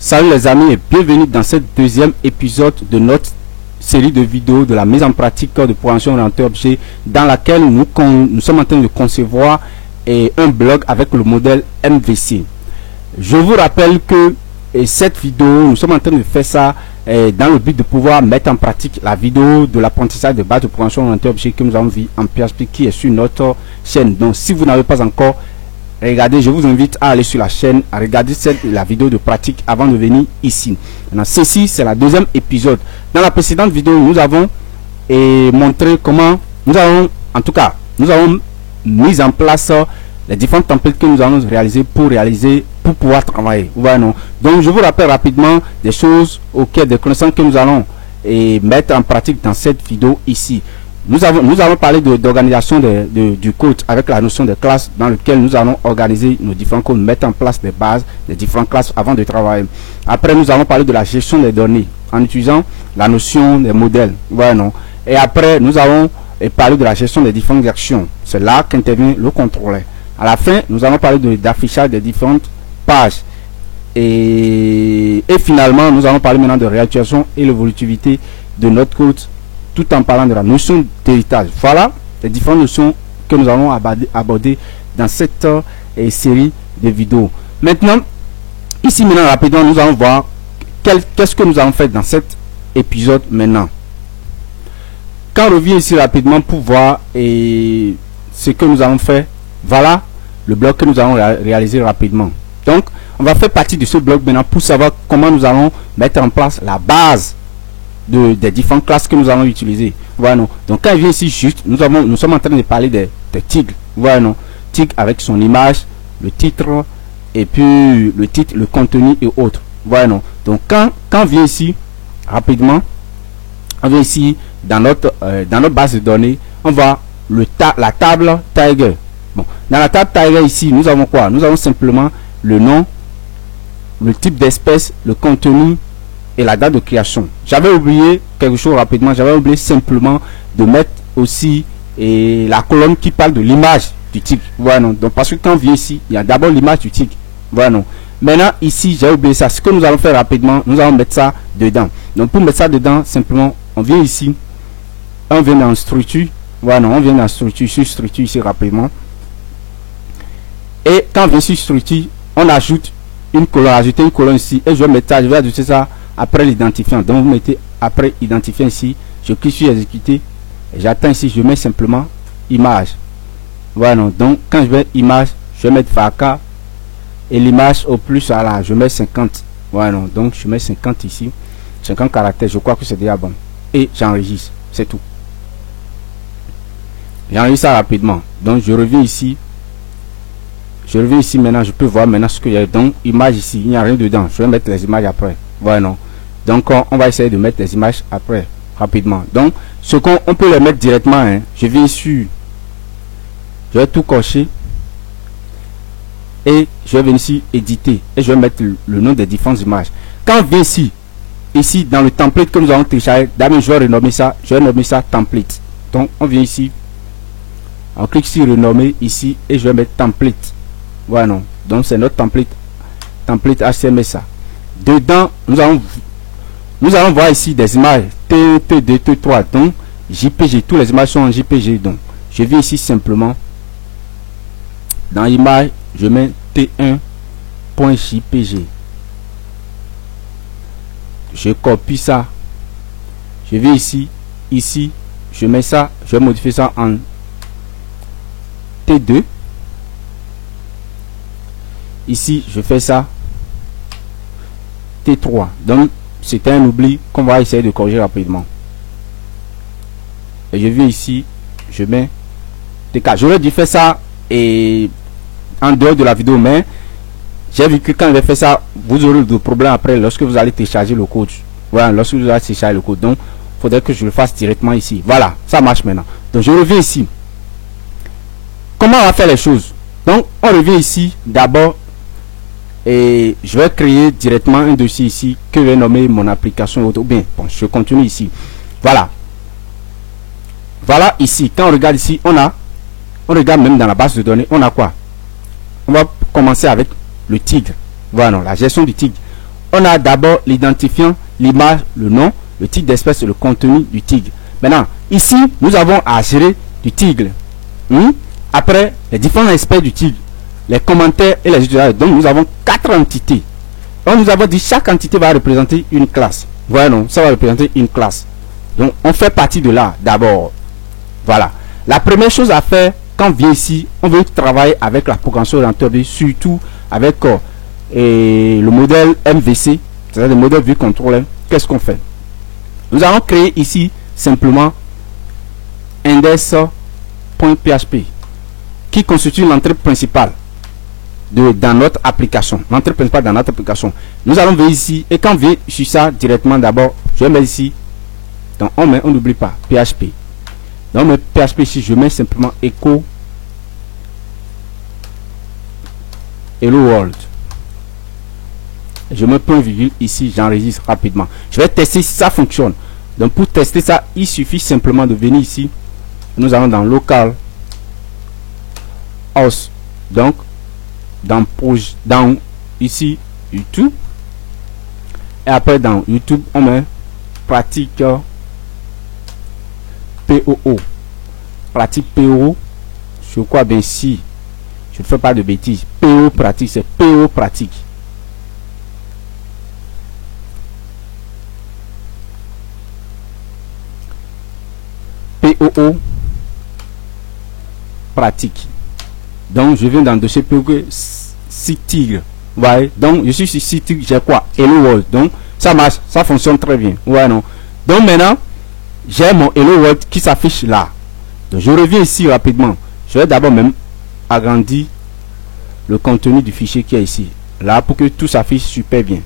Salut les amis et bienvenue dans ce deuxième épisode de notre série de vidéos de la mise en pratique de programmation orientée objet dans laquelle nous sommes en train de concevoir un blog avec le modèle MVC. Je vous rappelle que cette vidéo, nous sommes en train de faire ça dans le but de pouvoir mettre en pratique la vidéo de l'apprentissage de base de programmation orientée objet que nous avons vu en PHP qui est sur notre chaîne. Donc si vous n'avez pas encore regardez, je vous invite à aller sur la chaîne, à regarder la vidéo de pratique avant de venir ici. Maintenant, ceci, c'est la deuxième épisode. Dans la précédente vidéo, nous avons montré comment, nous avons mis en place les différents templates que nous allons réaliser pour pouvoir travailler. Voilà, non. Donc, je vous rappelle rapidement des choses des connaissances que nous allons mettre en pratique dans cette vidéo ici. Nous allons parler d'organisation du code avec la notion de classe dans lequel nous allons organiser nos différents codes, mettre en place des bases des différentes classes avant de travailler. Après, nous allons parler de la gestion des données en utilisant la notion des modèles. Voilà, non. Et après, nous allons parler de la gestion des différentes actions. C'est là qu'intervient le contrôleur. À la fin, nous allons parler d'affichage des différentes pages. Et finalement, nous allons parler maintenant de réactualisation et l'évolutivité de notre code, tout en parlant de la notion d'héritage. Voilà les différentes notions que nous allons aborder dans cette série de vidéos. Maintenant, rapidement, nous allons voir qu'est-ce que nous allons faire dans cet épisode maintenant. Quand on revient ici rapidement pour voir ce que nous allons faire, voilà le bloc que nous allons réaliser rapidement. Donc, on va faire partie de ce bloc maintenant pour savoir comment nous allons mettre en place la base des différentes classes que nous allons utiliser. Voilà, non. Donc quand il vient ici juste, nous sommes en train de parler des tigres. Voilà, non. Tigre avec son image, le titre, et puis le titre, le contenu et autres. Voilà, non. Donc quand on vient ici, rapidement, on vient ici dans notre base de données, on voit la table Tiger. Bon, dans la table Tiger ici, nous avons quoi? Nous avons simplement le nom, le type d'espèce, le contenu et la date de création. J'avais oublié quelque chose rapidement. J'avais oublié simplement de mettre aussi la colonne qui parle de l'image du tigre. Voilà, non. Donc parce que quand on vient ici, il y a d'abord l'image du tigre. Voilà, non. Maintenant ici, j'ai oublié ça. Ce que nous allons faire rapidement, nous allons mettre ça dedans. Donc pour mettre ça dedans, simplement, on vient ici, on vient dans structure. Voilà, non. On vient dans structure, sur structure ici rapidement. Et quand on vient sur structure, on ajoute une colonne, ajouter une colonne ici. Et je vais mettre ça, je vais ajouter ça après l'identifiant. Donc vous mettez après identifiant ici, je clique sur exécuter et j'attends ici, je mets simplement image. Voilà, non. Donc quand je vais image, je vais mettre Faka et l'image au plus, voilà, je mets 50. Voilà, non. Donc je mets 50 ici, 50 caractères, je crois que c'est déjà bon. Et j'enregistre, c'est tout. J'enregistre ça rapidement. Donc je reviens ici. Je reviens ici maintenant, je peux voir maintenant ce qu'il y a. Donc image ici, il n'y a rien dedans. Je vais mettre les images après. Voilà, non. Donc on va essayer de mettre les images après rapidement. Donc ce qu'on peut les mettre directement, hein. Je viens sur, je vais tout cocher et je vais venir ici éditer et je vais mettre le nom des différentes images. Quand on vient ici dans le template que nous avons téléchargé, d'abord je vais renommer ça, template. Donc on vient ici, on clique sur renommer ici et je vais mettre template. Voilà, non. Donc c'est notre template HTML ça. Dedans nous allons voir ici des images T2, T3, donc JPG, toutes les images sont en JPG. Donc je viens ici simplement dans image, je mets T1.jpg, je copie ça, je viens ici, je mets ça, je vais modifier ça en T2, ici je fais ça T3. Donc c'était un oubli qu'on va essayer de corriger rapidement. Et je viens ici, je mets TK. J'aurais dû faire ça et en dehors de la vidéo, mais j'ai vu que quand je vais faire ça, vous aurez des problèmes après lorsque vous allez télécharger le code. Voilà, lorsque vous allez télécharger le code. Donc, il faudrait que je le fasse directement ici. Voilà, ça marche maintenant. Donc, je reviens ici. Comment on va faire les choses? Donc, on revient ici d'abord. Et je vais créer directement un dossier ici que je vais nommer mon application ou bien bon, je continue ici. Voilà ici, quand on regarde ici, on regarde même dans la base de données, on a quoi? On va commencer avec le tigre. Voilà, la gestion du tigre. on a d'abord l'identifiant, l'image, le nom, le titre d'espèce et le contenu du tigre. Maintenant, ici, nous avons à gérer du tigre. Après, les différents aspects du tigre, les commentaires et les utilisateurs. Donc, nous avons 4 entités. Donc, nous avons dit chaque entité va représenter une classe. Voilà, non, ça va représenter une classe. Donc, on fait partie de là d'abord. Voilà. La première chose à faire, quand on vient ici, on veut travailler avec la programmation orientée, surtout avec le modèle MVC, c'est-à-dire le modèle vue contrôleur. Qu'est-ce qu'on fait? Nous allons créer ici simplement index.php qui constitue l'entrée principale dans notre application. L'entrée principale dans notre application. Nous allons venir ici et quand on vient sur ça directement, d'abord, je vais mettre ici. Donc on n'oublie pas PHP. Donc on met PHP ici, je mets simplement echo hello world. Je mets point virgule ici, j'enregistre rapidement. Je vais tester si ça fonctionne. Donc pour tester ça, il suffit simplement de venir ici. Nous allons dans local host. Donc dans ici YouTube. Et après dans YouTube, on met pratique POO. Pratique PO. Je crois bien si je ne fais pas de bêtises. PO pratique, c'est PO pratique. POO pratique. Donc je viens dans le dossier POO site tigre. Ouais, donc je suis sur site tigre, j'ai quoi? Hello World. Donc ça marche, ça fonctionne très bien. Ouais, non. Donc maintenant, j'ai mon Hello World qui s'affiche là. Donc je reviens ici rapidement. Je vais d'abord même agrandir le contenu du fichier qui est ici. Là pour que tout s'affiche super bien.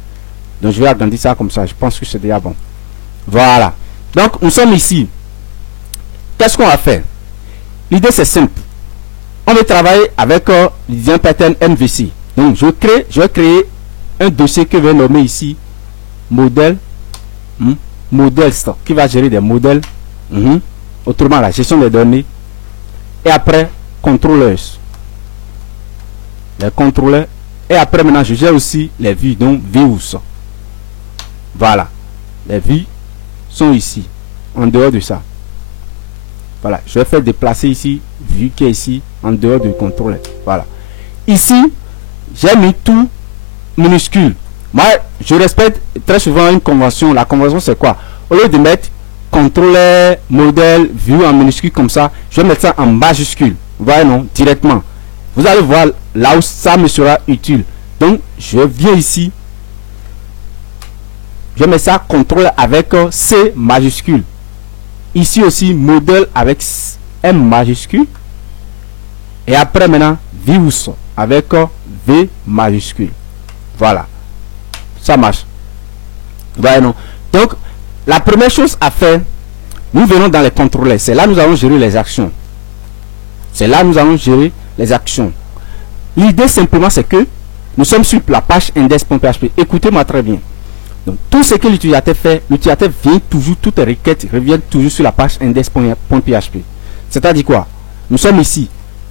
Donc je vais agrandir ça comme ça. Je pense que c'est déjà bon. Voilà. Donc nous sommes ici. Qu'est-ce qu'on va faire? L'idée c'est simple. On va travailler avec un pattern MVC. Donc je vais créer un dossier que je vais nommer ici modèle modèle stock qui va gérer des modèles. Autrement la gestion des données. Et après controllers. Les contrôleurs. Et après maintenant je gère aussi les vues. Donc views. Voilà. Les vues sont ici. En dehors de ça. Voilà, je vais faire déplacer ici, vu qui est ici, en dehors du contrôleur. Voilà. Ici, j'ai mis tout minuscule. Moi, je respecte très souvent une convention. La convention, c'est quoi? Au lieu de mettre contrôleur, modèle, vue en minuscule comme ça, je vais mettre ça en majuscule. Vous voyez, non? Directement. Vous allez voir là où ça me sera utile. Donc, je viens ici. Je mets ça contrôleur avec C majuscule. Ici aussi modèle avec M majuscule. Et après maintenant views avec V majuscule. Voilà. Ça marche. Voilà, non. Donc la première chose à faire, nous venons dans les contrôleurs. C'est là que nous allons gérer les actions. C'est là que nous allons gérer les actions. L'idée simplement c'est que nous sommes sur la page index.php. Écoutez-moi très bien. Donc, tout ce que l'utilisateur fait, l'utilisateur vient toujours, toutes les requêtes reviennent toujours sur la page index.php. C'est-à-dire quoi? Nous sommes ici.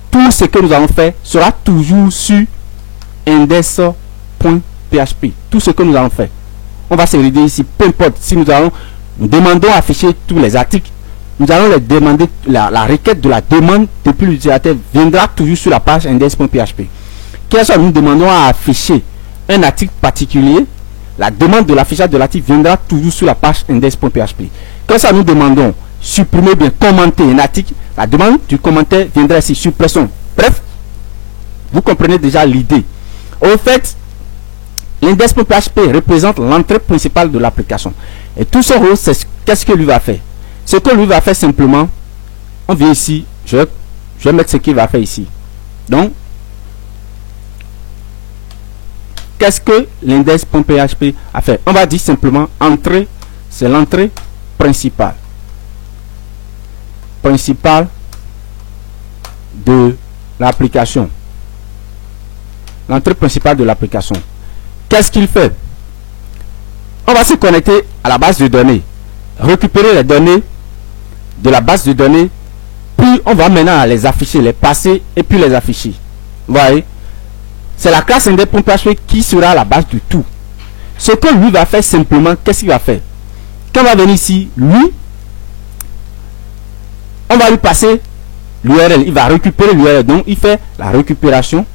Tout ce que nous allons faire sera toujours sur index.php. Tout ce que nous allons faire. On va se regarder ici, peu importe. Si nous demandons à afficher tous les articles, nous allons les demander, la requête de la demande depuis l'utilisateur viendra toujours sur la page index.php. Quel soit nous demandons à afficher un article particulier, la demande de l'affichage de l'article viendra toujours sur la page index.php. Quand ça nous demandons supprimer bien commenter un article, la demande du commentaire viendra ici, suppression. Bref, vous comprenez déjà l'idée. En fait, l'index.php représente l'entrée principale de l'application. Et tout ce rôle, c'est qu'est-ce que lui va faire? Ce que lui va faire simplement, on vient ici, je vais mettre ce qu'il va faire ici. Donc, qu'est-ce que l'index.php a fait? On va dire simplement entrée, c'est l'entrée principale. Principale de l'application. L'entrée principale de l'application. Qu'est-ce qu'il fait? On va se connecter à la base de données. Récupérer les données de la base de données. Puis on va maintenant les afficher, les passer et puis les afficher. Vous voyez? C'est la classe index.php qui sera la base de tout. ce que lui va faire simplement, qu'est-ce qu'il va faire? Quand on va venir ici, lui, on va lui passer l'URL, il va récupérer l'URL, donc il fait la récupération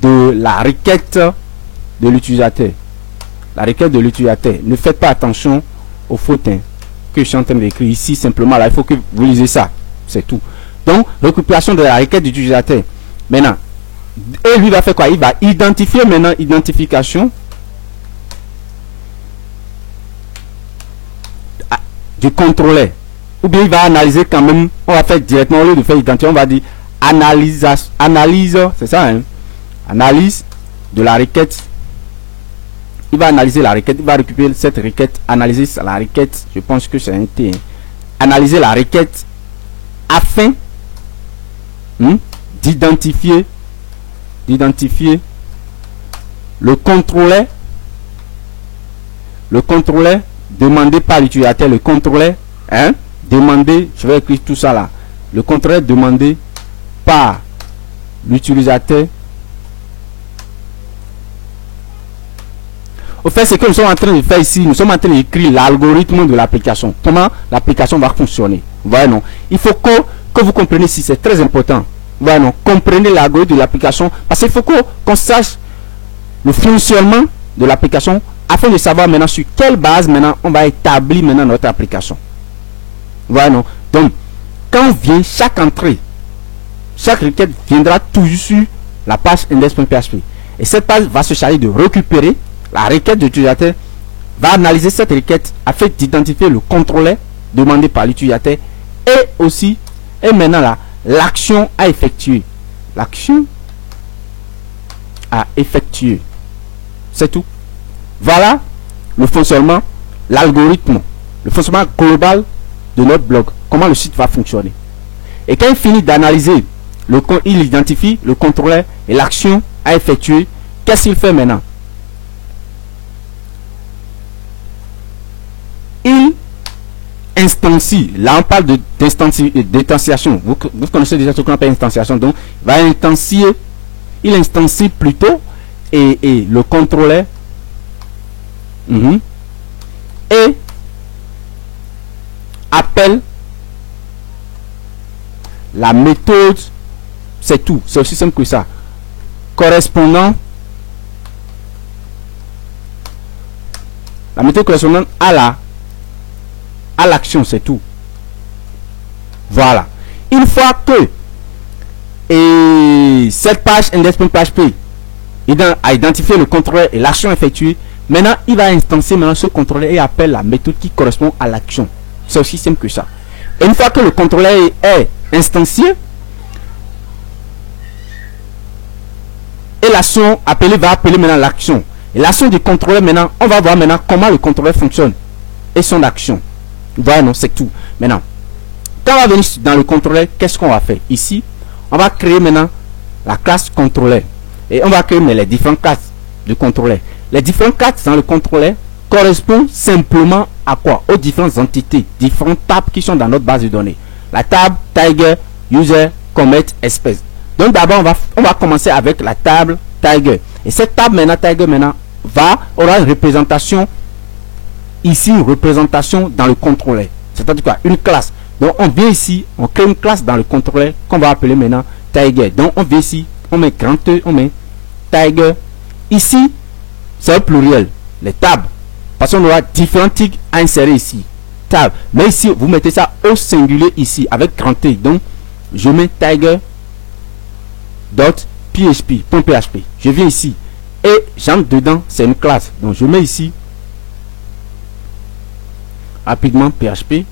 de la requête de l'utilisateur. La requête de l'utilisateur. Ne faites pas attention aux fautes que je suis en train d'écrire ici. Simplement, là, il faut que vous lisez ça. C'est tout. Donc, récupération de la requête de l'utilisateur. Maintenant, et lui va faire quoi? Il va identifier maintenant, identification du contrôleur. Ou bien il va analyser quand même. On va faire directement, au lieu de faire identifier, on va dire analyse, c'est ça, hein? Analyse de la requête. Il va analyser la requête, il va récupérer cette requête, analyser la requête, je pense que c'est un T, hein. Analyser la requête afin d'identifier le contrôleur demandé par l'utilisateur, le contrôleur demandé, je vais écrire tout ça là, le contrôleur demandé par l'utilisateur. Au fait, ce que nous sommes en train de faire ici, nous sommes en train d'écrire l'algorithme de l'application. Comment l'application va fonctionner. Voilà, non. Il faut que vous compreniez ici, c'est très important. Voilà, non. Comprenez l'algorithme de l'application, parce qu'il faut qu'on sache le fonctionnement de l'application afin de savoir maintenant sur quelle base maintenant on va établir maintenant notre application. Voilà, non. Donc, quand on vient, chaque entrée, chaque requête viendra toujours sur la page index.php. Et cette page va se charger de récupérer la requête de l'utilisateur, va analyser cette requête afin d'identifier le contrôleur demandé par l'utilisateur et aussi, et maintenant là, l'action à effectuer. L'action à effectuer. C'est tout. Voilà le fonctionnement, l'algorithme, le fonctionnement global de notre blog. Comment le site va fonctionner. Et quand il finit d'analyser, il identifie le contrôleur et l'action à effectuer. Qu'est-ce qu'il fait maintenant? Il instancie. Là, on parle d'instanciation. Vous connaissez déjà ce qu'on appelle instanciation. Donc, il va instancier. Il instancie plutôt et le contrôleur et appelle la méthode. C'est tout. C'est aussi simple que ça. Correspondant. La méthode correspondante à l'action, c'est tout. Voilà. Une fois que cette page index.php a identifié le contrôleur et l'action effectuée, maintenant il va instancier maintenant ce contrôleur et appelle la méthode qui correspond à l'action. C'est aussi simple que ça. Et une fois que le contrôleur est instancié, et l'action appelée va appeler maintenant l'action. Et l'action du contrôleur maintenant, on va voir maintenant comment le contrôleur fonctionne et son action. Voilà, non, c'est tout. Maintenant, quand on va venir dans le contrôleur, qu'est-ce qu'on va faire? Ici, on va créer maintenant la classe contrôleur. Et on va créer les différentes classes de contrôleur. Les différentes classes dans le contrôleur correspondent simplement à quoi? Aux différentes entités, différentes tables qui sont dans notre base de données. La table Tiger, User, Commit, Espèce. Donc d'abord, on va commencer avec la table Tiger. Et cette table maintenant, Tiger maintenant, aura une représentation. Ici, une représentation dans le contrôleur. C'est-à-dire quoi? Une classe. Donc on vient ici, on crée une classe dans le contrôleur qu'on va appeler maintenant Tiger. Donc on vient ici, on met grand E, on met Tiger. Ici, c'est un pluriel, les tables. Parce qu'on aura différents tics à insérer ici. Table. Mais ici, vous mettez ça au singulier ici, avec grand T. Donc, je mets Tiger.php. Je viens ici. Et j'entre dedans, c'est une classe. Donc, je mets ici, rapidement, PHP.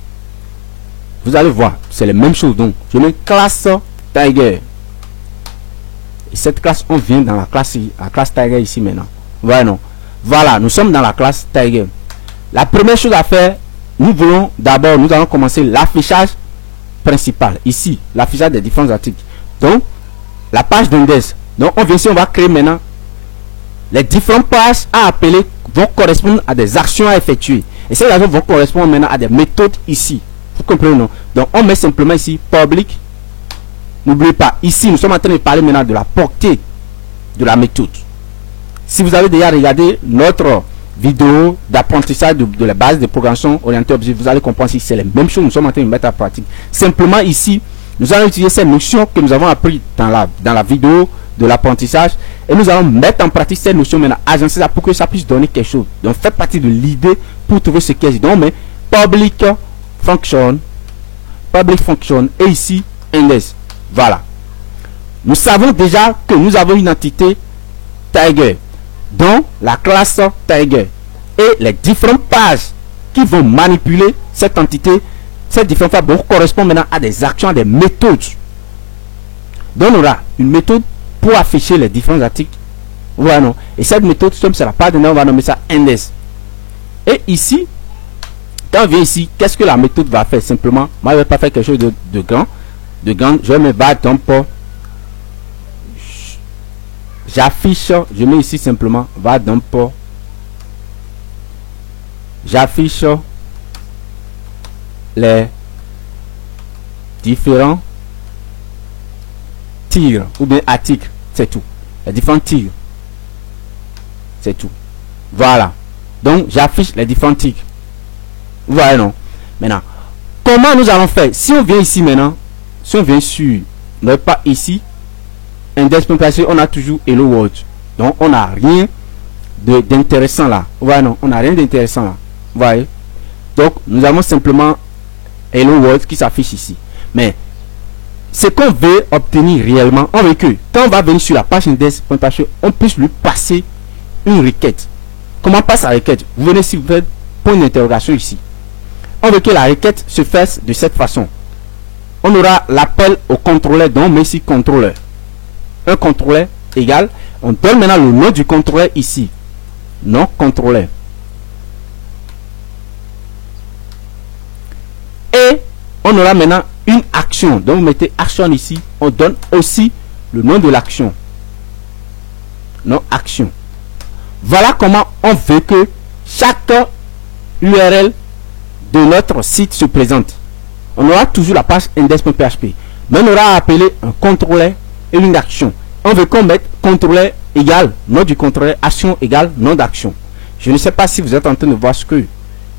Vous allez voir, c'est la même chose. Donc, je mets classe Tiger. Et cette classe, on vient dans la classe Tiger ici maintenant. Voilà, non. Voilà, nous sommes dans la classe Tiger. La première chose à faire, nous allons commencer l'affichage principal. Ici, l'affichage des différents articles. Donc, la page d'index. Donc, on vient ici, on va créer maintenant les différentes pages à appeler vont correspondre à des actions à effectuer. Et ces actions vont correspondre maintenant à des méthodes ici. Vous comprenez, non? Donc, on met simplement ici public. N'oubliez pas, ici, nous sommes en train de parler maintenant de la portée de la méthode. Si vous avez déjà regardé notre vidéo d'apprentissage de la base de programmation orientée objet, vous allez comprendre si c'est les mêmes choses. Nous sommes en train de mettre en pratique. Simplement ici, nous allons utiliser ces notions que nous avons apprises dans la vidéo de l'apprentissage et nous allons mettre en pratique ces notions maintenant, agencer ça pour que ça puisse donner quelque chose. Donc faites partie de l'idée pour trouver ce qui est. Donc mais public function et ici index. Voilà. Nous savons déjà que nous avons une entité Tiger dans la classe Tiger et les différentes pages qui vont manipuler cette entité, ces différentes pages correspondent maintenant à des actions, à des méthodes. Donc on aura une méthode pour afficher les différents articles. Voilà, non. Et cette méthode, c'est la part de nom, on va nommer ça index. Et ici, quand on vient ici, qu'est-ce que la méthode va faire? Simplement, moi je ne vais pas faire quelque chose de grand. Je vais me battre un peu. J'affiche, je mets ici simplement va d'un port. J'affiche les différents tirs ou bien articles, c'est tout. Les différents tirs, c'est tout. Voilà. Donc j'affiche les différents tirs. Voilà, non. Maintenant, comment nous allons faire? Si on vient ici maintenant, si on vient sur, non pas ici. Index.php, on a toujours hello world. Donc on n'a rien d'intéressant là. Voilà, non, on n'a rien d'intéressant là. Vous voyez. Donc nous avons simplement hello world qui s'affiche ici. Mais ce qu'on veut obtenir réellement, on veut que quand on va venir sur la page index.php, on puisse lui passer une requête. Comment passe la requête? Vous venez ici, vous faites point d'interrogation ici. On veut que la requête se fasse de cette façon. On aura l'appel au contrôleur, donc on met ici contrôleur. Un contrôleur égal, on donne maintenant le nom du contrôleur ici, non contrôleur, et on aura maintenant une action. Donc vous mettez action ici, on donne aussi le nom de l'action, non action. Voilà comment on veut que chaque URL de notre site se présente. On aura toujours la page index.php, mais on aura appelé un contrôleur et une action. On veut qu'on mette contrôleur égal nom du contrôleur, action égal nom d'action. Je ne sais pas si vous êtes en train de voir ce que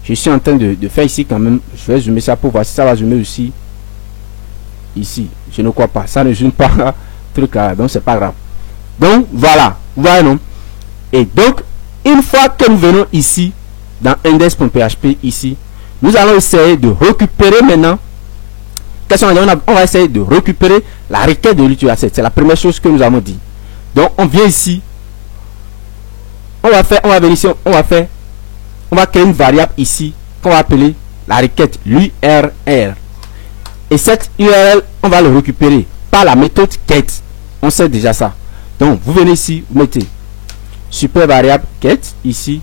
je suis en train de faire ici quand même. Je vais zoomer ça pour voir si ça va zoomer aussi. Ici, je ne crois pas. Ça ne zoome pas truc là, donc c'est pas grave. Donc voilà, voilà non. Et donc une fois que nous venons ici dans index.php ici, nous allons essayer de récupérer maintenant. On va essayer de récupérer la requête de l'utilisateur. C'est la première chose que nous avons dit. Donc on vient ici, on va venir ici, on va créer une variable ici qu'on va appeler la requête l'URL. Et cette URL, on va le récupérer par la méthode get. On sait déjà ça. Donc vous venez ici, vous mettez super variable get ici.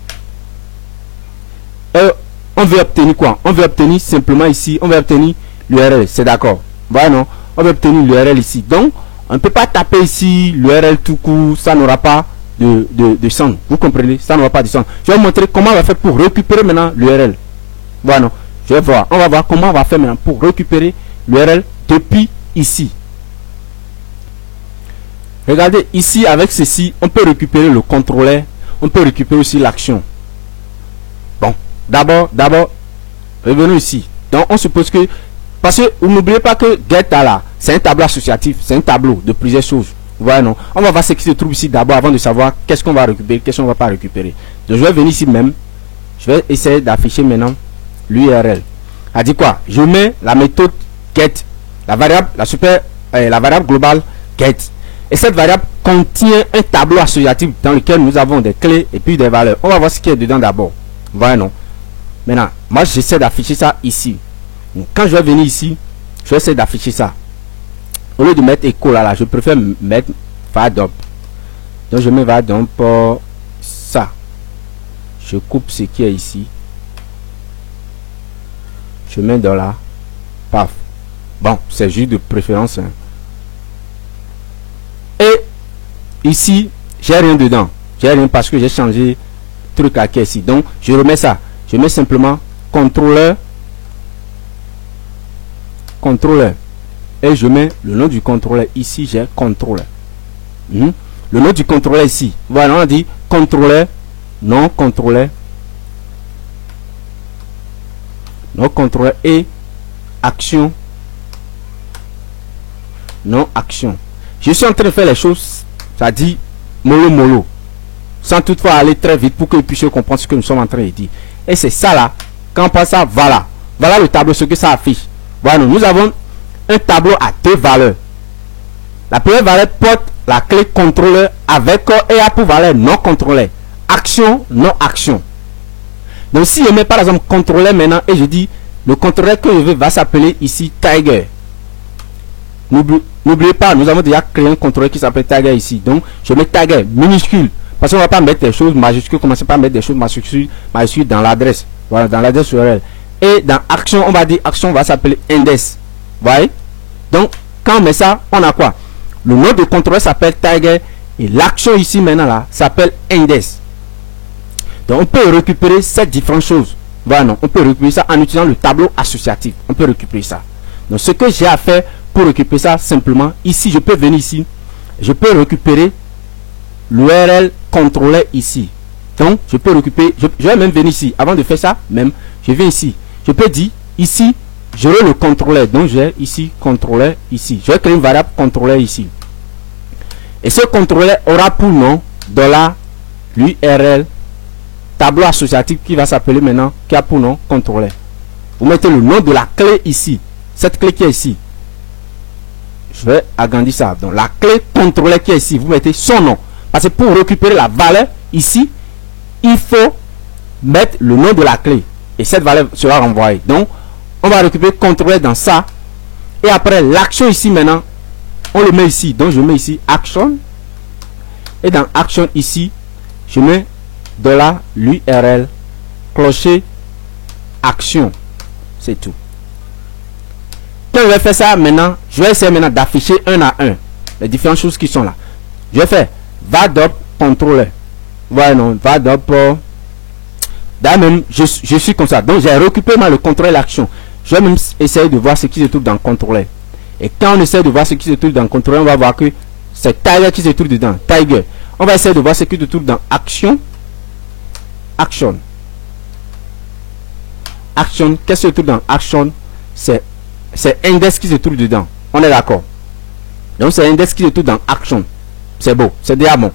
On veut obtenir quoi? On veut obtenir simplement ici, on veut obtenir l'URL, c'est d'accord. Voilà, non, on va obtenir l'URL ici. Donc on ne peut pas taper ici l'URL tout court, ça n'aura pas de sens. Vous comprenez? Ça n'aura pas de sens. Je vais vous montrer comment on va faire pour récupérer maintenant l'URL. Voilà, non, je vais voir. On va voir comment on va faire maintenant pour récupérer l'URL depuis ici. Regardez ici, avec ceci, on peut récupérer le contrôleur, on peut récupérer aussi l'action. Bon, d'abord, revenons ici. Donc on suppose que, parce que vous n'oubliez pas que get là, c'est un tableau associatif, c'est un tableau de plusieurs choses. Voilà, non. On va voir ce qui se trouve ici d'abord avant de savoir qu'est-ce qu'on va récupérer, qu'est-ce qu'on va pas récupérer. Donc je vais venir ici même, je vais essayer d'afficher maintenant l'URL. A dit quoi? Je mets la méthode get, la variable globale get. Et cette variable contient un tableau associatif dans lequel nous avons des clés et puis des valeurs. On va voir ce qui est dedans d'abord. Voilà, non. Maintenant, moi j'essaie d'afficher ça ici. Donc, quand je vais venir ici, je vais essayer d'afficher ça. Au lieu de mettre écho là, je préfère mettre var_dump. Donc je mets var_dump pour ça. Je coupe ce qui est ici. Je mets dans là. Paf. Bon, c'est juste de préférence. Hein. Et ici, j'ai rien dedans. J'ai rien parce que j'ai changé truc à qui ici. Donc je remets ça. Je mets simplement contrôleur. Et je mets le nom du contrôleur ici. J'ai contrôleur. le nom du contrôleur ici. Voilà, on a dit contrôleur, non contrôleur, non contrôleur et action, non action. Je suis en train de faire les choses, ça dit mollo mollo, sans toutefois aller très vite pour que vous puissiez comprendre ce que nous sommes en train de dire. Et c'est ça là, quand on passe à voilà, voilà le tableau, ce que ça affiche. Voilà, nous avons un tableau à deux valeurs. La première valeur porte la clé contrôleur avec et a pour valeur non contrôleur. Action, non action. Donc si je mets par exemple contrôleur maintenant et je dis le contrôleur que je veux va s'appeler ici Tiger. N'oubliez pas, nous avons déjà créé un contrôleur qui s'appelle Tiger ici. Donc je mets Tiger minuscule. Parce qu'on ne va pas mettre des choses majuscules, commencer par mettre des choses majuscules dans l'adresse. Voilà, dans l'adresse URL. Et dans action, on va dire action va s'appeler index. Vous voyez? Donc quand on met ça, on a quoi? Le nom de contrôleur s'appelle Tiger et l'action ici maintenant là s'appelle index. Donc on peut récupérer ces différentes choses. Voilà, non, on peut récupérer ça en utilisant le tableau associatif. On peut récupérer ça. Donc ce que j'ai à faire pour récupérer ça simplement, ici je peux venir ici, je peux récupérer l'URL contrôleur ici. Donc je peux récupérer, je vais même venir ici. Avant de faire ça, même, je viens ici. Je peux dire ici, j'aurai le contrôleur. Donc j'ai ici contrôleur ici. Je vais créer une variable contrôleur ici. Et ce contrôleur aura pour nom $l'URL tableau associatif qui va s'appeler maintenant, qui a pour nom contrôleur. Vous mettez le nom de la clé ici. Cette clé qui est ici. Je vais agrandir ça. Donc la clé contrôleur qui est ici, vous mettez son nom. Parce que pour récupérer la valeur ici, il faut mettre le nom de la clé. Et cette valeur sera renvoyée. Donc, on va récupérer contrôleur dans ça. Et après, l'action ici maintenant, on le met ici. Donc, je mets ici action. Et dans action ici, je mets $l'URL clocher action. C'est tout. Quand je vais faire ça maintenant, je vais essayer maintenant d'afficher un à un les différentes choses qui sont là. Je vais faire vadop contrôleur. Voilà, non, vadop. D'ailleurs même, je suis comme ça. Donc j'ai récupéré le contrôleur l'action. Je vais même essayer de voir ce qui se trouve dans le contrôleur. Et quand on essaie de voir ce qui se trouve dans le contrôleur, on va voir que c'est Tiger qui se trouve dedans. Tiger. On va essayer de voir ce qui se trouve dans action. Action. Action. Qu'est-ce qui se trouve dans action? C'est index qui se trouve dedans. On est d'accord. Donc c'est index qui se trouve dans action. C'est beau. C'est déjà bon.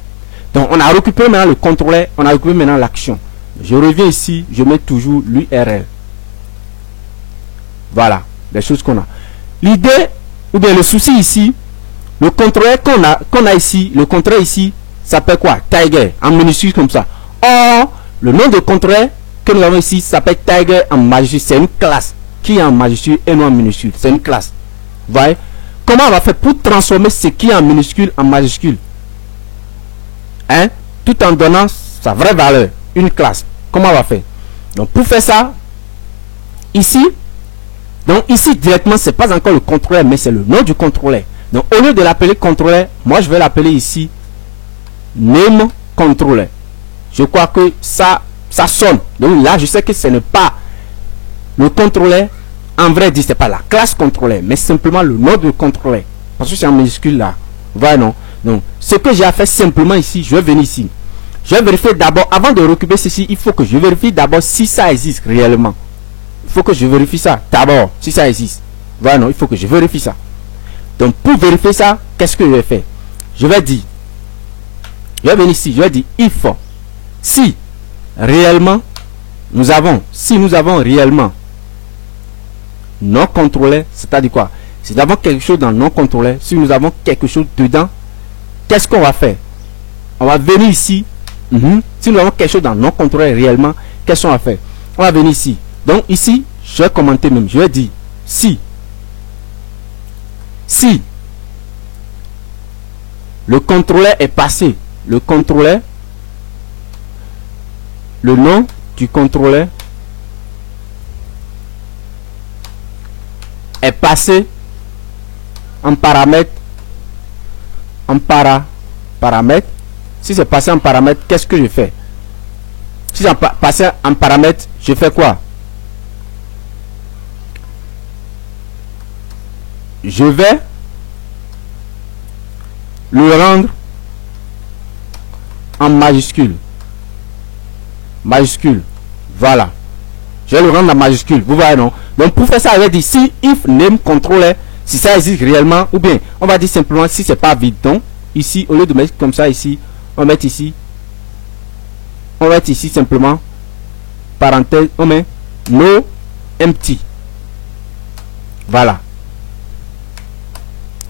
Donc on a récupéré maintenant le contrôleur. On a récupéré maintenant l'action. Je reviens ici. Je mets toujours l'URL. Voilà. Les choses qu'on a. L'idée ou bien le souci ici. Le contrôleur qu'on a ici. Le contrôleur ici s'appelle quoi? Tiger. En minuscule comme ça. Or, le nom de contrôleur que nous avons ici s'appelle Tiger en majuscule. C'est une classe qui est en majuscule et non en minuscule. C'est une classe. Vous voyez? Comment on va faire pour transformer ce qui est en minuscule en majuscule? Hein? Tout en donnant sa vraie valeur. Une classe. Comment on va faire? Donc pour faire ça, ici, donc ici directement, c'est pas encore le contrôleur, mais c'est le nom du contrôleur. Donc au lieu de l'appeler contrôleur, moi je vais l'appeler ici name contrôleur. Je crois que ça sonne. Donc là, je sais que ce n'est pas le contrôleur. En vrai dit, c'est pas la classe contrôleur, mais simplement le nom du contrôleur. Parce que c'est en minuscule là. Voilà, non. Donc, ce que j'ai à faire simplement ici, je vais venir ici. Je vais vérifier d'abord, avant de récupérer ceci, il faut que je vérifie d'abord si ça existe réellement. Il faut que je vérifie ça d'abord, si ça existe. Voilà, non, il faut que je vérifie ça. Donc, pour vérifier ça, qu'est-ce que je vais faire? Je vais dire, je vais venir ici, je vais dire if, si réellement, si nous avons réellement non contrôlé, c'est-à-dire quoi? Si nous avons quelque chose dans non contrôlé, si nous avons quelque chose dedans, qu'est-ce qu'on va faire? On va venir ici. Si nous avons quelque chose dans non contrôlé réellement, qu'est-ce qu'on va faire? On va venir ici. Donc ici, je vais commenter même. Je vais dire si le contrôleur est passé, le contrôleur, le nom du contrôleur est passé en paramètre, paramètre. Si c'est passé en paramètre, qu'est-ce que je fais? Si c'est passé en paramètre, je fais quoi? Je vais le rendre en majuscule. Majuscule. Voilà. Je vais le rendre en majuscule. Vous voyez, non? Donc, pour faire ça, on va dire si if name controller, si ça existe réellement, ou bien, on va dire simplement si c'est pas vide. Donc, ici, au lieu de mettre comme ça ici, on va mettre ici. On va mettre ici simplement, parenthèse, on met no empty. Voilà.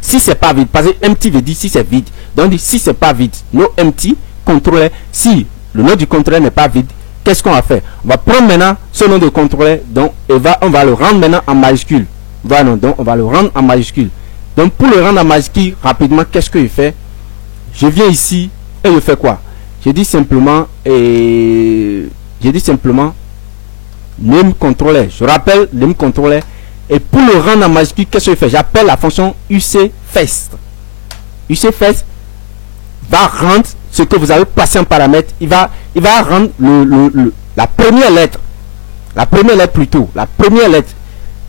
Si c'est pas vide, parce que empty veut dire si c'est vide. Donc, si c'est pas vide, no empty, contrôleur. Si le nom du contrôleur n'est pas vide, qu'est-ce qu'on va faire? On va prendre maintenant ce nom de contrôleur, donc on va le rendre maintenant en majuscule. Voilà, donc on va le rendre en majuscule. Donc pour le rendre en majuscule, rapidement, qu'est-ce que je fais? Je viens ici et je fais quoi? Je dis simplement name controller. Je rappelle name controller. Et pour le rendre en majuscule, qu'est-ce que je fais? J'appelle la fonction ucFirst. ucFirst va rendre ce que vous avez passé en paramètre. Il va rendre la première lettre. La première lettre plutôt. La première lettre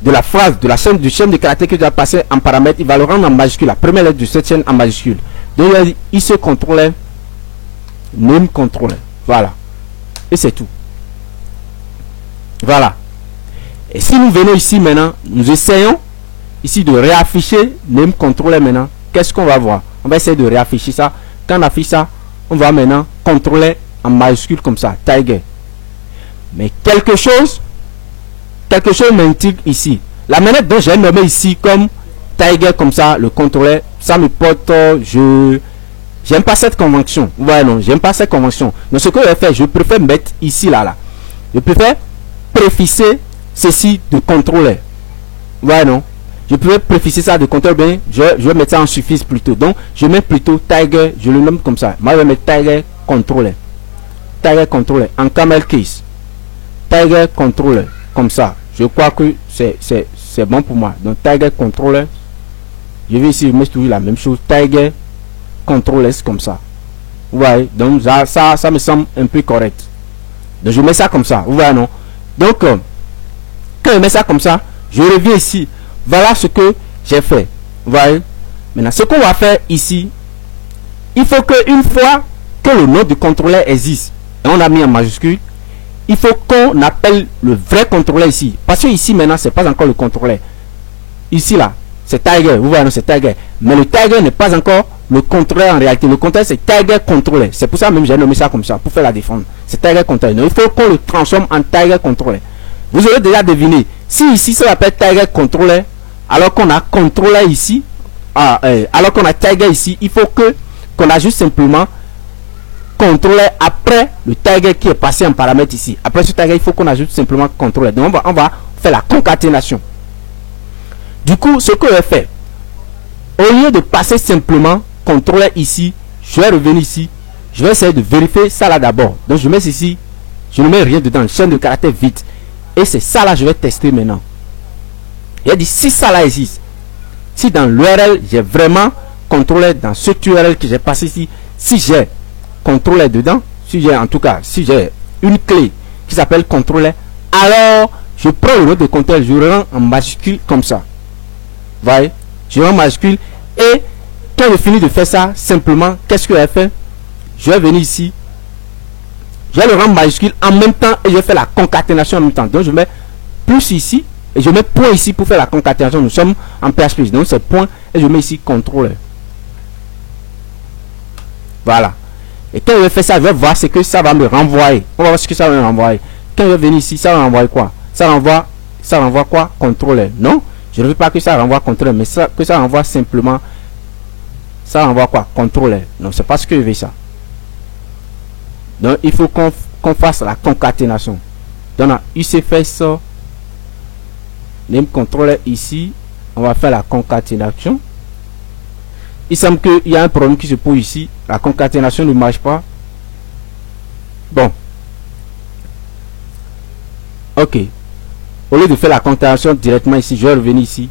de la phrase, de la chaîne de caractères que tu as passé en paramètre. Il va le rendre en majuscule. La première lettre de cette chaîne en majuscule. Donc il a dit IC controller, name controller. Voilà. Et c'est tout. Voilà. Et si nous venons ici maintenant, nous essayons ici de réafficher name controller maintenant. Qu'est-ce qu'on va voir? On va essayer de réafficher ça. Quand on affiche ça, on va maintenant contrôler en majuscule comme ça, tiger. Mais quelque chose m'intrigue ici. La manette dont j'ai nommé ici comme tiger comme ça, le contrôleur, ça me porte, j'aime pas cette convention. Ouais, non, j'aime pas cette convention. Donc ce que je vais faire, je préfère mettre ici là. Je préfère préfixer ceci de contrôleur. Ouais, non. Je peux préfixer ça de contrôle bien. Je vais mettre ça en suffixe plutôt. Donc, je mets plutôt tiger. Je le nomme comme ça. Moi, je vais mettre tiger controller. Tiger controller. En camel case. Tiger controller. Comme ça. Je crois que c'est bon pour moi. Donc, tiger controller. Je vais ici mettre toujours la même chose. Tiger controller comme ça. Ouais. Donc, ça me semble un peu correct. Donc, je mets ça comme ça. Vous voyez, non? Donc, quand je mets ça comme ça, je reviens ici. Voilà ce que j'ai fait. Vous voyez? Maintenant, ce qu'on va faire ici, il faut qu'une fois que le nom du contrôleur existe, et on a mis en majuscule, il faut qu'on appelle le vrai contrôleur ici. Parce que ici, maintenant, c'est pas encore le contrôleur. Ici, là, c'est Tiger. Vous voyez, c'est Tiger. Mais le Tiger n'est pas encore le contrôleur en réalité. Le contrôleur, c'est Tiger contrôleur. C'est pour ça même j'ai nommé ça comme ça, pour faire la défense. C'est Tiger contrôleur. Donc, il faut qu'on le transforme en Tiger contrôleur. Vous aurez déjà deviné. Si ici, ça s'appelle Tiger contrôleur, alors qu'on a contrôleur ici, alors qu'on a Tiger ici, il faut qu'on ajoute simplement contrôleur après le Tiger qui est passé en paramètre ici. Après ce Tiger, il faut qu'on ajoute simplement contrôleur. Donc on va faire la concaténation. Du coup, ce que je vais faire, au lieu de passer simplement contrôleur ici, je vais revenir ici. Je vais essayer de vérifier ça là d'abord. Donc je mets ici, je ne mets rien dedans, chaîne de caractère vide. Et c'est ça là, je vais tester maintenant. Il a dit si ça là existe, si dans l'URL j'ai vraiment contrôlé dans ce URL que j'ai passé ici, si j'ai contrôlé dedans, si j'ai en tout cas, si j'ai une clé qui s'appelle contrôler, alors je prends le nom de contrôleur, je le rends en majuscule comme ça. Vous voyez, je rends en majuscule et quand je finis de faire ça, simplement, qu'est-ce que je vais faire? Je vais venir ici, je vais le rendre en majuscule en même temps et je vais faire la concaténation en même temps. Donc je mets plus ici. Et je mets point ici pour faire la concaténation. Nous sommes en PHP. Donc c'est point. Et je mets ici contrôleur. Voilà. Et quand je vais faire ça, je vais voir ce que ça va me renvoyer. On va voir ce que ça va me renvoyer. Quand je vais venir ici, ça va renvoyer quoi? Ça renvoie quoi? Contrôleur. Non, je ne veux pas que ça renvoie contrôleur, mais que ça renvoie simplement. Ça renvoie quoi? Contrôleur. Non, c'est pas ce que je veux ça. Donc il faut qu'on fasse la concaténation. Donc là, ucFirst name controller ici, on va faire la concaténation. Il semble qu'il y a un problème qui se pose ici. La concaténation ne marche pas. Bon. Ok. Au lieu de faire la concaténation directement ici, je vais revenir ici.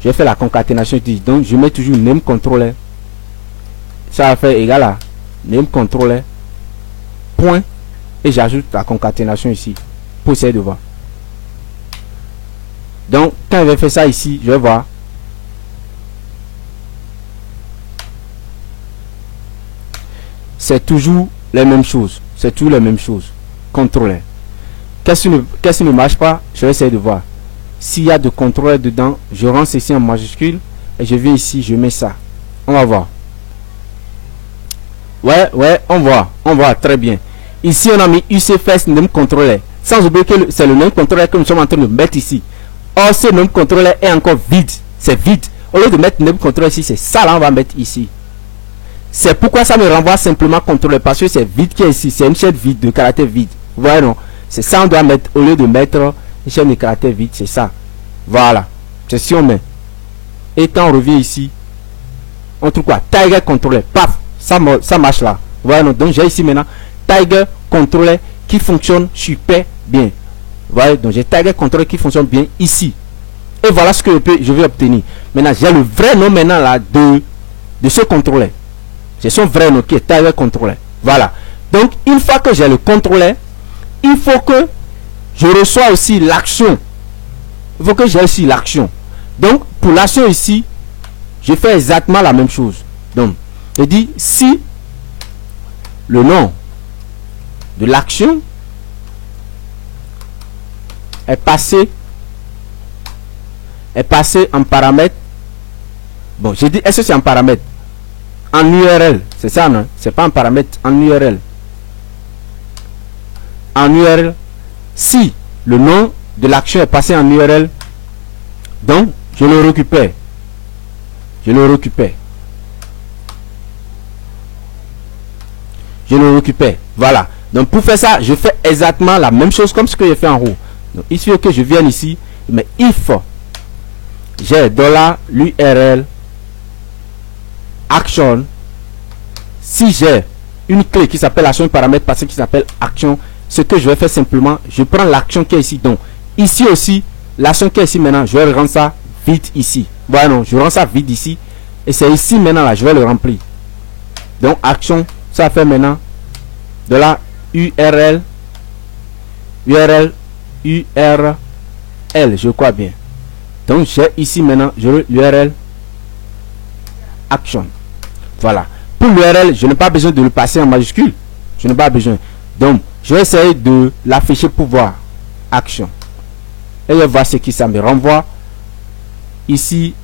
Je vais faire la concaténation ici. Donc, je mets toujours name controller. Ça va faire égal à name controller. Point. Et j'ajoute la concaténation ici. Pour essayer de voir. Donc, quand je vais faire ça ici, je vais voir. c'est toujours les mêmes choses. C'est toujours les mêmes choses. Contrôleur. Qu'est-ce qui ne marche pas? Je vais essayer de voir. S'il y a de contrôleur dedans, je rends ceci en majuscule et je viens ici, je mets ça. On va voir. Ouais, on voit très bien. Ici, on a mis UC First Name Controller. Sans oublier que c'est le même contrôleur que nous sommes en train de mettre ici. Or, ce même contrôleur est encore vide. C'est vide. Au lieu de mettre Name Controller ici, c'est ça là, on va mettre ici. C'est pourquoi ça me renvoie simplement contrôleur, parce que c'est vide qui est ici. C'est une chaîne vide, de caractère vide. Vous voyez, non? C'est ça, on doit mettre, au lieu de mettre une chaîne de caractère vide, c'est ça. Voilà. C'est si on met. Et quand on revient ici, on trouve quoi? Tiger Controller. Paf! Ça marche là. Vous voyez, non? Donc, j'ai ici maintenant Tiger Controller qui fonctionne super bien. Vous voyez, donc j'ai Tiger Controller qui fonctionne bien ici. Et voilà ce que je vais obtenir. Maintenant, j'ai le vrai nom maintenant là de ce contrôleur. C'est son vrai nom qui est Tiger Controller. Voilà. Donc, une fois que j'ai le contrôleur, il faut que je reçois aussi l'action. Il faut que j'ai aussi l'action. Donc, pour l'action ici, je fais exactement la même chose. Donc, je dis si le nom de l'action est passé en paramètre. Bon, j'ai dit est-ce que c'est en paramètre en URL, c'est ça, non? C'est pas en paramètre en URL. En URL, si le nom de l'action est passé en URL, donc je le récupère. Je le récupère. Voilà. Donc pour faire ça, je fais exactement la même chose comme ce que j'ai fait en haut. Donc il suffit que je vienne ici, mais if j'ai $l'URL action, si j'ai une clé qui s'appelle action, paramètre passé qui s'appelle action, ce que je vais faire simplement, je prends l'action qui est ici. Donc ici aussi, l'action qui est ici maintenant, je vais rendre ça vide ici. Voilà, non, je rends ça vide ici. Et c'est ici maintenant là, je vais le remplir. Donc action, ça fait maintenant de la URL, je crois bien. Donc j'ai ici maintenant, je l'URL action. Voilà. Pour l'URL, je n'ai pas besoin de le passer en majuscule. Je n'ai pas besoin. Donc, je vais essayer de l'afficher pour voir action. Et je vais voir ce qui ça me renvoie. Ici,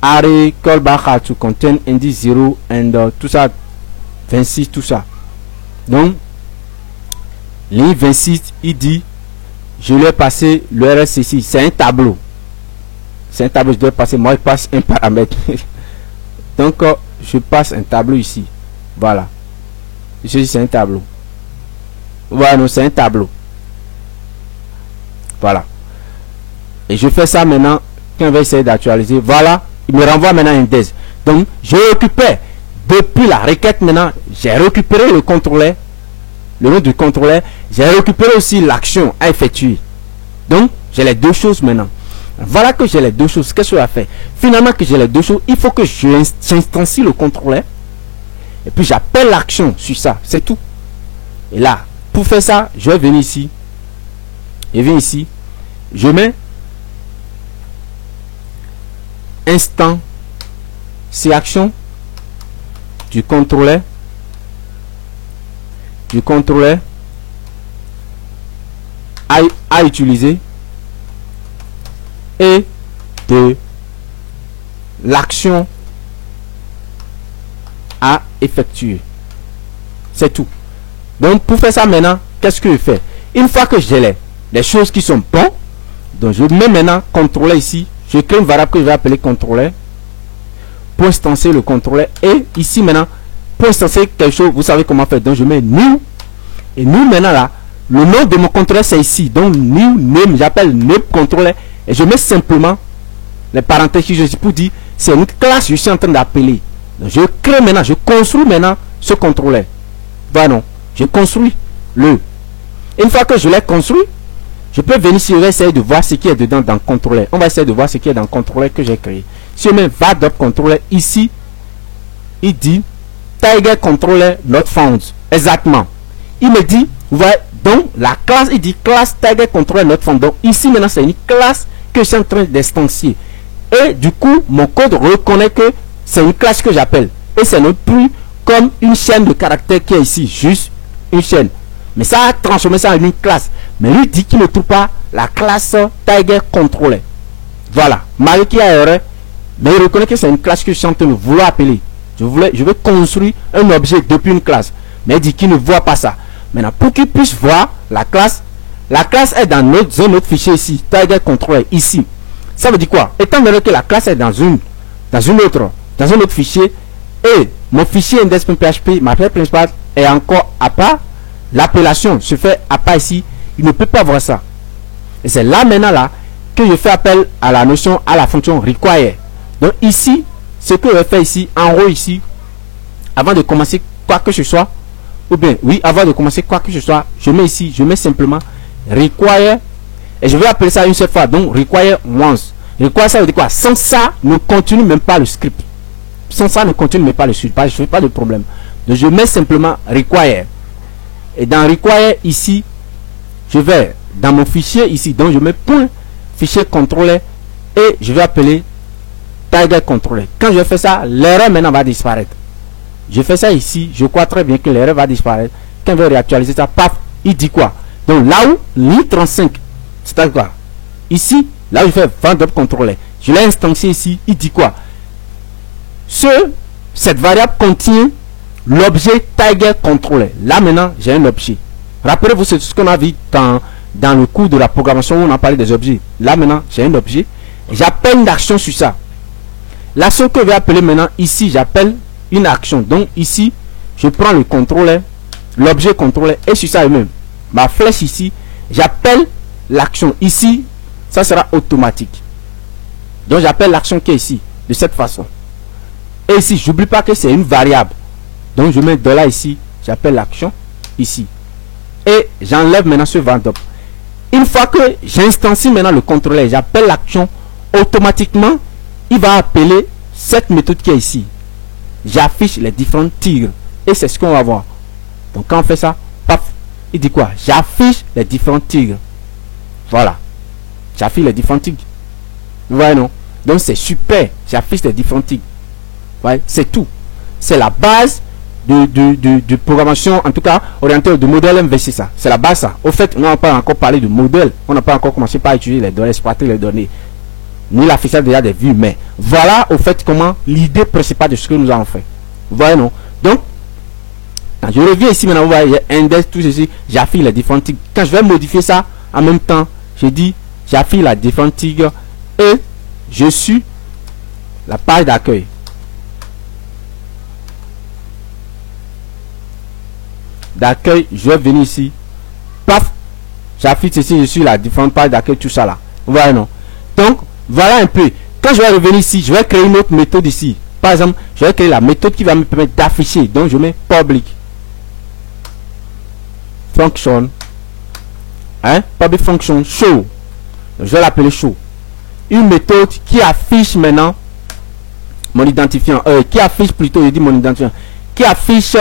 array callback to contain index 0 and tout ça, 26, tout ça. Donc, ligne 26, il dit, je lui ai passé l'URL ici. C'est un tableau. C'est un tableau, je dois passer. Moi, je passe un paramètre. Donc, je passe un tableau ici. Voilà. Ici, c'est un tableau. Voilà, non, c'est un tableau. Voilà. Et je fais ça maintenant. Quand on va essayer d'actualiser, voilà. Il me renvoie maintenant un index. Donc, je récupère. Depuis la requête maintenant, j'ai récupéré le contrôleur. Le nom du contrôleur. J'ai récupéré aussi l'action à effectuer. Donc, j'ai les deux choses maintenant. Voilà que j'ai les deux choses. Qu'est-ce que je vais faire? Finalement que j'ai les deux choses, il faut que j'instancie le contrôleur. Et puis j'appelle l'action sur ça. C'est tout. Et là, pour faire ça, je vais venir ici. Je viens ici. Je mets instant c'est action du contrôleur. À utiliser. Et de l'action à effectuer. C'est tout. Donc pour faire ça maintenant, qu'est-ce que je fais? Une fois que j'ai les choses qui sont bonnes, donc je mets maintenant contrôleur ici. Je crée une variable que je vais appeler contrôleur pour instancer le contrôleur. Et ici maintenant, pour instancer quelque chose, vous savez comment faire. Donc je mets new. Et new maintenant là, le nom de mon contrôleur c'est ici. Donc new name, j'appelle name contrôleur. Et je mets simplement les parenthèses que je suis pour dire c'est une classe que je suis en train d'appeler. Je crée maintenant, je construis maintenant ce contrôleur. Voilà, non. Je construis le. Une fois que je l'ai construit, je peux venir ici et essayer de voir ce qui est dedans dans le contrôleur. On va essayer de voir ce qui est dans le contrôleur que j'ai créé. Si je mets var contrôleur ici, il dit Tiger controller not found. Exactement. Il me dit, vous voyez, donc la classe, il dit classe Tiger controller not found. Donc ici maintenant c'est une classe que je suis en train d'instancier. Et du coup, mon code reconnaît que c'est une classe que j'appelle. Et c'est non plus comme une chaîne de caractères qui est ici, juste une chaîne. Mais ça a transformé ça en une classe. Mais lui dit qu'il ne trouve pas la classe Tiger Controller. Voilà. Malgré qu'il y a erreur, mais il reconnaît que c'est une classe que je suis en train de vouloir appeler. Je veux construire un objet depuis une classe. Mais il dit qu'il ne voit pas ça. Maintenant, pour qu'il puisse voir la classe est dans un autre fichier ici, Tiger Controller, ici. Ça veut dire quoi? Étant donné que la classe est dans un autre fichier, et mon fichier index.php, ma classe principale est encore à part, l'appellation se fait à part ici, il ne peut pas voir ça. Et c'est là maintenant là que je fais appel à la notion, à la fonction require. Donc ici, ce que je fais ici, en haut ici, avant de commencer quoi que ce soit, ou bien oui, avant de commencer quoi que ce soit, je mets ici, je mets simplement require, et je vais appeler ça une seule fois, donc require once. Require, ça veut dire quoi? Sans ça, ne continue même pas le script. Sans ça, ne continue même pas le script. Je ne fais pas de problème. Donc je mets simplement require. Et dans require ici, je vais dans mon fichier ici, donc je mets point fichier contrôler et je vais appeler Tiger Controller. Quand je fais ça, l'erreur maintenant va disparaître. Je fais ça ici, je crois très bien que l'erreur va disparaître. Quand je vais réactualiser ça, paf, il dit quoi? Donc là où l'I 35, c'est-à-dire quoi? Ici, là où je fais vendor controller, je l'ai instancié ici, il dit quoi? Cette variable contient l'objet Tiger Controller. Là maintenant, j'ai un objet. Rappelez-vous, c'est ce qu'on a vu dans le cours de la programmation où on a parlé des objets. Là maintenant, j'ai un objet. J'appelle une action sur ça. L'action que je vais appeler maintenant, ici, j'appelle une action. Donc ici, je prends le contrôleur, l'objet contrôleur, et sur ça même, ma flèche ici, j'appelle l'action. Ici, ça sera automatique. Donc j'appelle l'action qui est ici, de cette façon. Et ici, j'oublie pas que c'est une variable. Donc je mets $, ici, j'appelle l'action ici. Et j'enlève maintenant ce vendor. Une fois que j'instancie maintenant le contrôleur, j'appelle l'action, automatiquement, il va appeler cette méthode qui est ici. J'affiche les différents tigres. Et c'est ce qu'on va voir. Donc quand on fait ça, paf, il dit quoi? J'affiche les différents tigres. Voilà. J'affiche les différents tigres. Vous voyez, non? Donc c'est super. J'affiche les différents tigres. Ouais, c'est tout. C'est la base de programmation, en tout cas orientée de modèle MVC. Ça, c'est la base. Ça. Au fait, on n'a pas encore parlé de modèle. On n'a pas encore commencé par utiliser les données, exploiter les données. Ni l'affichage déjà des vues, mais voilà au fait comment l'idée principale de ce que nous avons fait. Vous voyez, non? Donc, quand je reviens ici maintenant, vous voyez, index, tout ceci, j'affiche les différents tigres. Quand je vais modifier ça, en même temps, je dis j'affiche la différents tigres et je suis la page d'accueil. D'accueil, je vais venir ici, paf, j'affiche ici, je suis la différente page d'accueil, tout ça là. Vous voyez, non? Donc, voilà un peu. Quand je vais revenir ici, je vais créer une autre méthode ici. Par exemple, je vais créer la méthode qui va me permettre d'afficher. Donc, je mets public function. Public function show. Donc, je vais l'appeler show. Une méthode qui affiche maintenant mon identifiant. Qui affiche plutôt, je dis mon identifiant. Qui affiche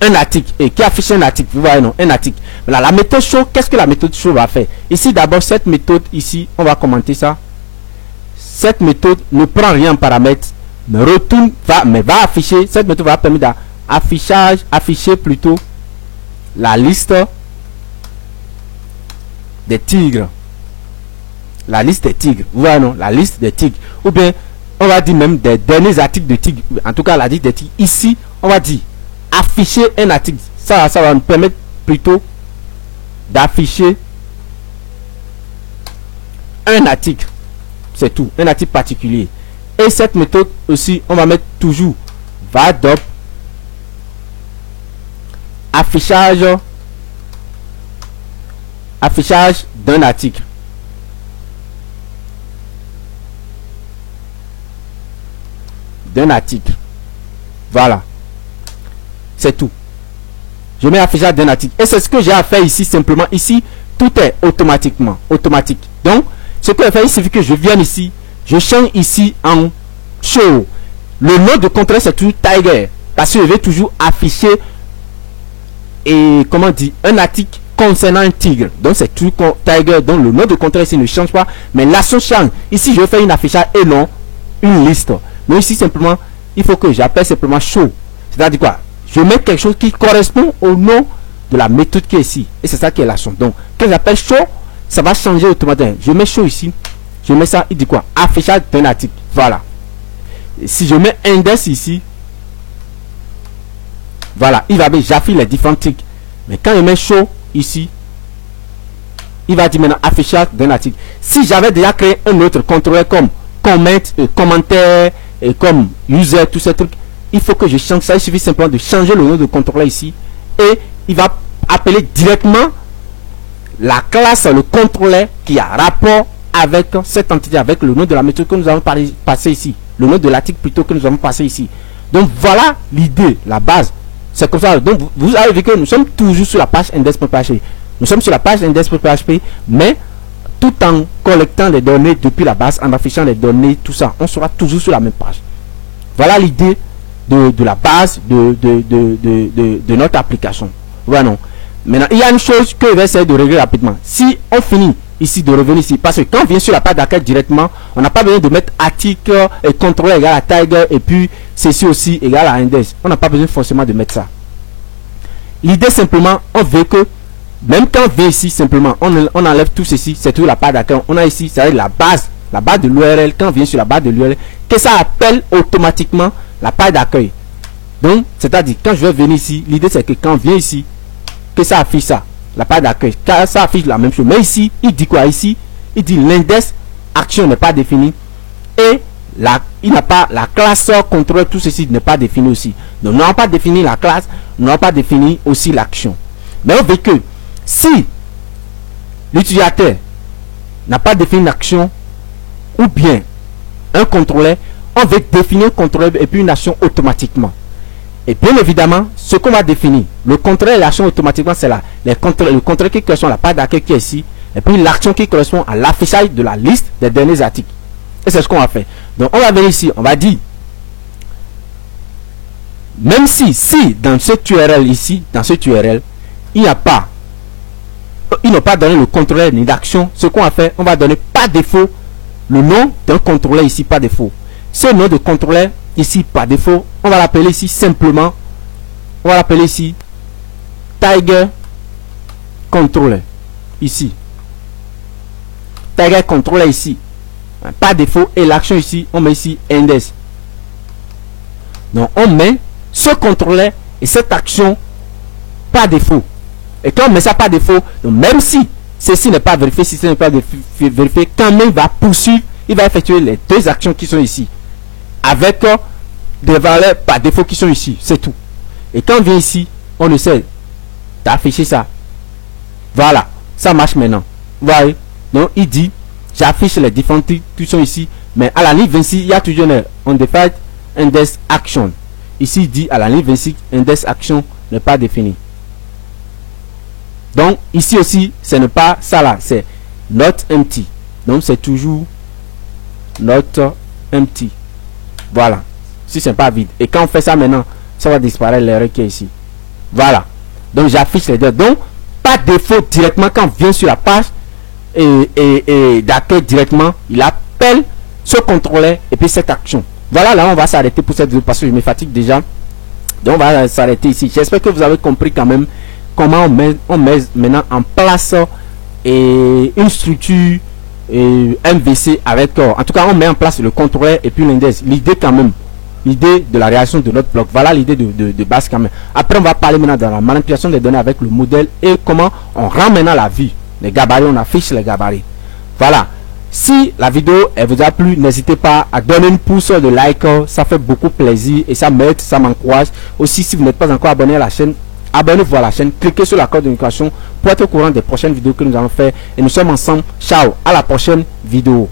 un article et qui affiche un article, vous voyez, non, un article. Voilà, la méthode show, qu'est-ce que la méthode show va faire? Ici d'abord, cette méthode ici, on va commenter ça. Cette méthode ne prend rien en paramètre, mais retourne, va afficher, cette méthode va permettre afficher plutôt la liste des tigres. La liste des tigres, vous voyez, non, la liste des tigres. Ou bien, on va dire même des derniers articles de tigres. En tout cas, la liste des tigres. Ici, on va dire afficher un article. Ça va nous permettre plutôt d'afficher un article. C'est tout, un article particulier. Et cette méthode aussi, on va mettre toujours vadop affichage d'un article. Voilà, c'est tout. Je mets affichage d'un article et c'est ce que j'ai à faire ici. Simplement ici, tout est automatique. Donc ce que je fais, il suffit que je vienne ici, je change ici en show. Le nom de contrôle c'est toujours Tiger parce que je vais toujours afficher et comment dire un article concernant un tigre. Donc c'est toujours Tiger. Donc le nom de contrôle ici ne change pas, mais l'action change. Ici je vais faire une affichage et non une liste. Mais ici simplement il faut que j'appelle simplement show. C'est-à-dire quoi? Je mets quelque chose qui correspond au nom de la méthode qui est ici. Et c'est ça qui est l'action. Donc, quand j'appelle show, ça va changer automatiquement. Je mets show ici. Je mets ça, il dit quoi? Affichage d'un article. Voilà. Et si je mets index ici, voilà, il va bien, j'affiche les différents tics. Mais quand je mets show ici, il va dire maintenant affichage d'un article. Si j'avais déjà créé un autre contrôleur comme comment, commentaire et comme user, tous ces trucs, il faut que je change ça. Il suffit simplement de changer le nom de contrôleur ici et il va appeler directement la classe, le contrôleur qui a rapport avec cette entité, avec le nom de la méthode que nous avons passé ici, le nom de l'article plutôt que nous avons passé ici. Donc voilà l'idée, la base. C'est comme ça. Donc vous avez vu que nous sommes toujours sur la page index.php. Nous sommes sur la page index.php, mais tout en collectant les données depuis la base, en affichant les données, tout ça, on sera toujours sur la même page. Voilà l'idée de la base de notre application. Voilà, non. Maintenant, il y a une chose que je vais essayer de régler rapidement. Si on finit ici de revenir ici, parce que quand on vient sur la page d'accueil directement, on n'a pas besoin de mettre article et contrôleur égal à tiger et puis ceci aussi égal à index. On n'a pas besoin forcément de mettre ça. L'idée simplement, on veut que même quand on vient ici simplement, on enlève tout ceci, c'est tout la page d'accueil. On a ici, c'est la base de l'URL. Quand on vient sur la base de l'URL, que ça appelle automatiquement la page d'accueil. Donc, c'est-à-dire quand je vais venir ici, l'idée c'est que quand on vient ici, que ça affiche ça, la page d'accueil, ça affiche la même chose. Mais ici, il dit quoi ici? Il dit l'index action n'est pas défini et il n'a pas la classe contrôle, tout ceci n'est pas défini aussi. Donc, nous n'avons pas défini la classe, nous n'avons pas défini aussi l'action. Mais on veut que si l'utilisateur n'a pas défini l'action ou bien un contrôleur, on veut définir un contrôleur et puis une action automatiquement. Et bien évidemment, ce qu'on va définir, le contrôleur et l'action automatiquement, c'est là. Le contrôleur qui correspond à la page d'accueil qui est ici, et puis l'action qui correspond à l'affichage de la liste des derniers articles. Et c'est ce qu'on va faire. Donc on va venir ici, on va dire, même si dans cette URL ici, dans cette URL, il n'a pas donné le contrôleur ni d'action, ce qu'on va faire, on va donner par défaut le nom d'un contrôleur ici par défaut. Ce nom de contrôleur ici par défaut, on va l'appeler ici simplement, on va l'appeler ici Tiger Controller ici. Tiger Controller ici par défaut et l'action ici, on met ici index. Donc on met ce contrôleur et cette action par défaut. Et quand on met ça par défaut, donc même si ceci n'est pas vérifié, si ce n'est pas vérifié, quand même il va poursuivre, il va effectuer les deux actions qui sont ici avec des valeurs par défaut qui sont ici, c'est tout. Et quand on vient ici, on essaie d'afficher ça. Voilà, ça marche maintenant. Vous voyez, donc il dit j'affiche les différents trucs qui sont ici, mais à la ligne 26 il y a toujours un undefined index action. Ici il dit à la ligne 26 index action n'est pas défini. Donc ici aussi ce n'est pas ça là, c'est not empty. Donc c'est toujours not empty. Voilà, si c'est pas vide. Et quand on fait ça maintenant, ça va disparaître l'erreur qui est ici. Voilà, donc j'affiche les deux. Donc par défaut directement quand on vient sur la page et d'accueil directement, il appelle ce contrôleur et puis cette action. Voilà, là on va s'arrêter pour cette vidéo parce que je me fatigue déjà. Donc on va s'arrêter ici. J'espère que vous avez compris quand même comment on met maintenant en place une structure MVC avec en tout cas on met en place le contrôleur et puis l'index. L'idée quand même, l'idée de la réaction de notre bloc, voilà l'idée de base quand même. Après on va parler maintenant dans la manipulation des données avec le modèle et comment on rend maintenant la vue, les gabarits, on affiche les gabarits. Voilà, si la vidéo elle vous a plu, n'hésitez pas à donner une pouce de like, ça fait beaucoup plaisir et ça m'aide, ça m'encourage. Aussi si vous n'êtes pas encore abonné à la chaîne, abonnez-vous à la chaîne, cliquez sur la cloche de notification pour être au courant des prochaines vidéos que nous allons faire. Et nous sommes ensemble. Ciao, à la prochaine vidéo.